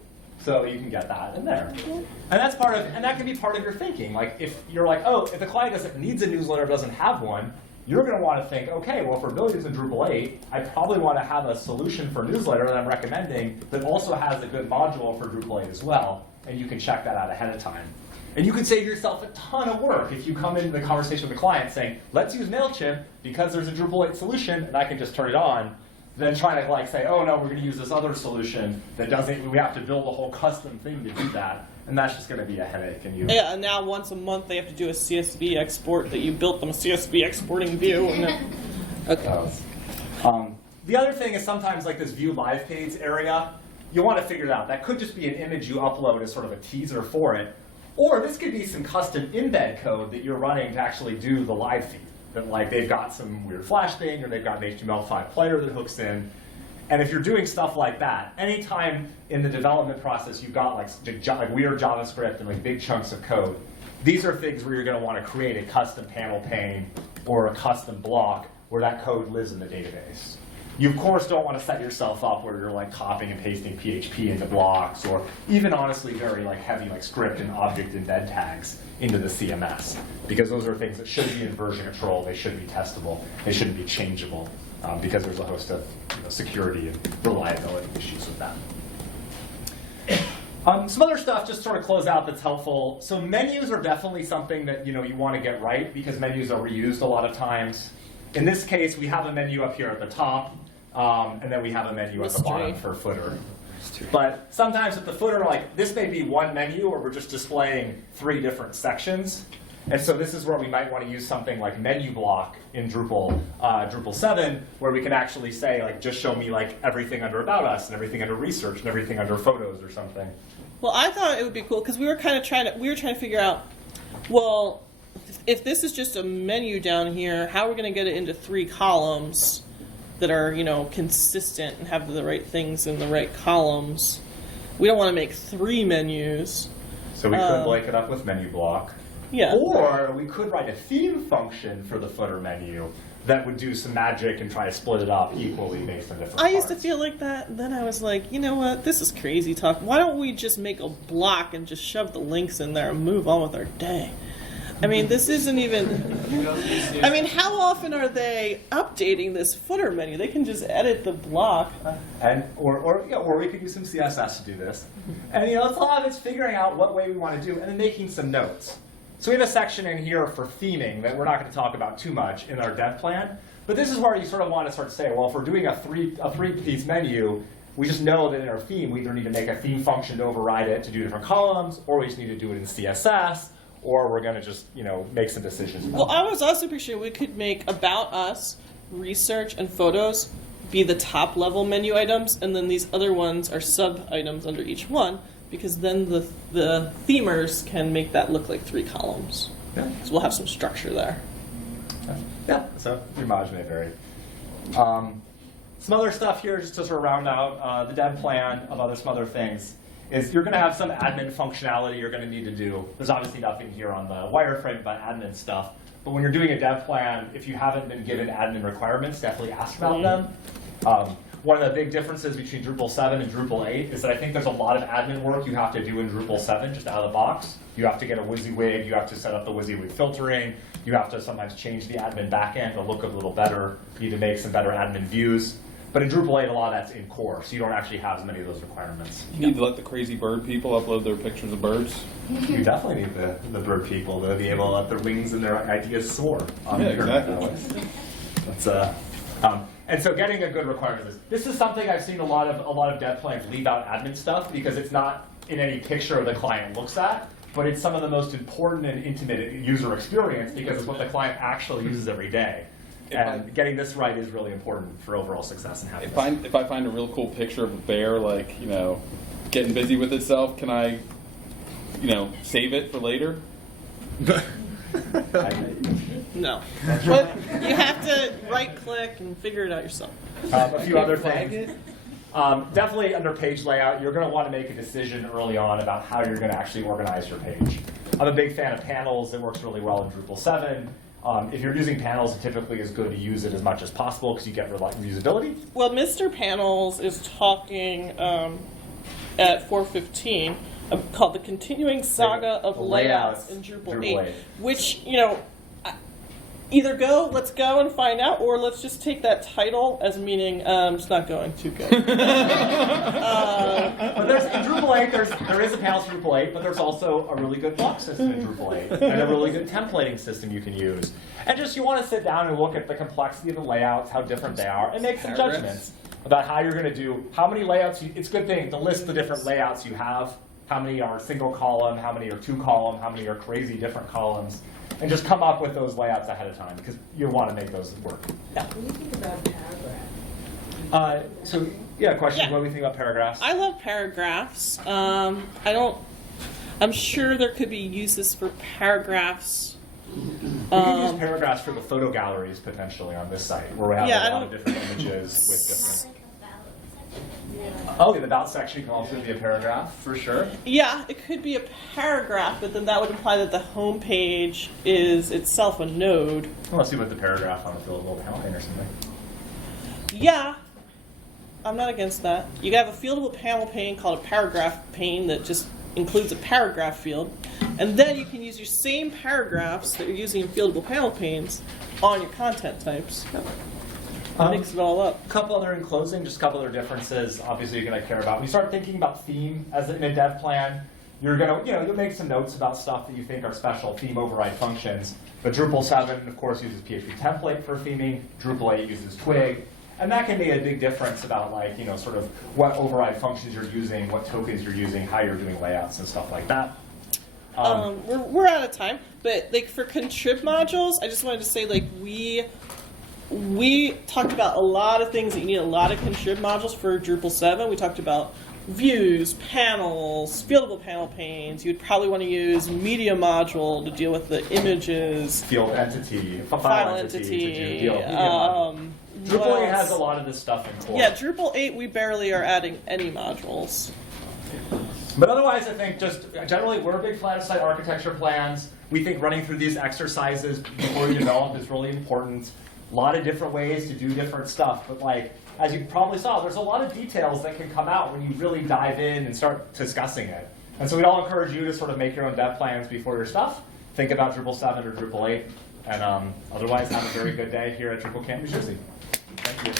so you can get that in there. And that's and that can be part of your thinking. Like if you're like, oh, if the client needs a newsletter, doesn't have one, you're going to want to think, okay, well, for building this in Drupal 8, I probably want to have a solution for newsletter that I'm recommending that also has a good module for Drupal 8 as well, and you can check that out ahead of time. And you can save yourself a ton of work if you come into the conversation with the client saying, let's use MailChimp because there's a Drupal 8 solution and I can just turn it on, than trying to like say, oh no, we're going to use this other solution that doesn't, we have to build a whole custom thing to do that. And that's just going to be a headache. Yeah, and now once a month they have to do a CSV export that you built them a CSV exporting view. And then, okay. The other thing is sometimes like this view live page area, you want to figure it out. That could just be an image you upload as sort of a teaser for it. Or this could be some custom embed code that you're running to actually do the live feed. That like they've got some weird Flash thing, or they've got an HTML5 player that hooks in. And if you're doing stuff like that, anytime in the development process you've got like weird JavaScript and like big chunks of code, these are things where you're going to want to create a custom panel pane or a custom block where that code lives in the database. You, of course, don't want to set yourself up where you're like copying and pasting PHP into blocks, or even honestly very like heavy like script and object embed tags into the CMS, because those are things that should be in version control. They should be testable. They shouldn't be changeable, because there's a host of security and reliability issues with that. Some other stuff just sort of close out that's helpful. So menus are definitely something that you want to get right, because menus are reused a lot of times. In this case, we have a menu up here at the top. And then we have a menu at the bottom for footer. But sometimes at the footer, like this may be one menu where we're just displaying 3 different sections. And so this is where we might want to use something like menu block in Drupal 7, where we can actually say, like, just show me like everything under About Us and everything under Research and everything under Photos or something. Well, I thought it would be cool because we were trying to figure out, well, if this is just a menu down here, how are we going to get it into 3 columns that are, consistent and have the right things in the right columns? We don't want to make 3 menus. So we could break it up with menu block. Yeah. Or we could write a theme function for the footer menu that would do some magic and try to split it up equally based on different parts. I used to feel like that. Then I was like, you know what? This is crazy talk. Why don't we just make a block and just shove the links in there and move on with our day? I mean, this isn't even... I mean, how often are they updating this footer menu? They can just edit the block. Or we could use some CSS to do this. And a lot of it's figuring out what way we want to do and then making some notes. So we have a section in here for theming that we're not going to talk about too much in our dev plan. But this is where you sort of want to start to say, well, if we're doing a three-piece menu, we just know that in our theme, we either need to make a theme function to override it to do different columns, or we just need to do it in CSS, or we're going to just make some decisions. Well, I was also appreciating we could make About Us, Research, and Photos be the top level menu items, and then these other ones are sub items under each one, because then the themers can make that look like 3 columns. Yeah. So we'll have some structure there. Yeah, so imagine very. Some other stuff here, just to sort of round out the dev plan of some other things, is you're going to have some admin functionality you're going to need to do. There's obviously nothing here on the wireframe about admin stuff, but when you're doing a dev plan, if you haven't been given admin requirements, definitely ask about them. One of the big differences between Drupal 7 and Drupal 8 is that I think there's a lot of admin work you have to do in Drupal 7 just out of the box. You have to get a WYSIWYG, you have to set up the WYSIWYG filtering, you have to sometimes change the admin backend to look a little better, you need to make some better admin views. But in Drupal 8, a lot of that's in core, so you don't actually have as many of those requirements. You need to let the crazy bird people upload their pictures of birds. You definitely need the bird people to be able to let their wings and their ideas soar on the internet. Exactly. And so getting a good requirement is this is something I've seen a lot of dev plans leave out admin stuff because it's not in any picture the client looks at, but it's some of the most important and intimate user experience because it's what the client actually uses every day. And getting this right is really important for overall success and happiness. If I find a real cool picture of a bear, like, getting busy with itself, can I, save it for later? No. But you have to right-click and figure it out yourself. A few other things. Definitely under page layout, you're going to want to make a decision early on about how you're going to actually organize your page. I'm a big fan of panels. It works really well in Drupal 7. If you're using panels, it typically is good to use it as much as possible because you get reusability. Well, Mr. Panels is talking at 4:15 called The Continuing Saga of Layouts in Drupal 8, which, either let's go and find out, or let's just take that title as meaning it's not going too good. But in Drupal 8, there is a panel for Drupal 8, but there's also a really good block system in Drupal 8, and a really good templating system you can use. And just you want to sit down and look at the complexity of the layouts, how different they are, and make some judgments about how you're going to do, how many layouts, it's a good thing to list the different layouts you have, how many are single column, how many are 2 column, how many are crazy different columns, and just come up with those layouts ahead of time because you want to make those work. Yeah. What do you think about paragraphs? Question. What do we think about paragraphs? I love paragraphs. I'm sure there could be uses for paragraphs. We can use paragraphs for the photo galleries potentially on this site where we have a lot of different images with different. The about section can also be a paragraph, for sure. Yeah, it could be a paragraph, but then that would imply that the home page is itself a node. Let's see what the paragraph on a fieldable panel pane or something. Yeah, I'm not against that. You can have a fieldable panel pane called a paragraph pane that just includes a paragraph field, and then you can use your same paragraphs that you're using in fieldable panel panes on your content types. Mix it all up. A couple other in closing, just a couple other differences. Obviously, you're going to care about. When you start thinking about theme as in a dev plan, you're going to, you'll make some notes about stuff that you think are special theme override functions. But Drupal 7, of course, uses PHP template for theming. Drupal 8 uses Twig, and that can make a big difference about sort of what override functions you're using, what tokens you're using, how you're doing layouts and stuff like that. We're out of time, but for contrib modules, I just wanted to say we talked about a lot of things that you need a lot of contrib modules for Drupal 7. We talked about views, panels, fieldable panel panes. You'd probably want to use media module to deal with the images. Field entity, file entity to deal with media Drupal 8 has a lot of this stuff in core. Yeah, Drupal 8 we barely are adding any modules. But otherwise, I think just generally we're a big fan of site architecture plans. We think running through these exercises before you develop is really important. A lot of different ways to do different stuff, but as you probably saw, there's a lot of details that can come out when you really dive in and start discussing it. And so we'd all encourage you to sort of make your own dev plans before your stuff. Think about Drupal 7 or Drupal 8, and otherwise have a very good day here at DrupalCamp New Jersey. Thank you.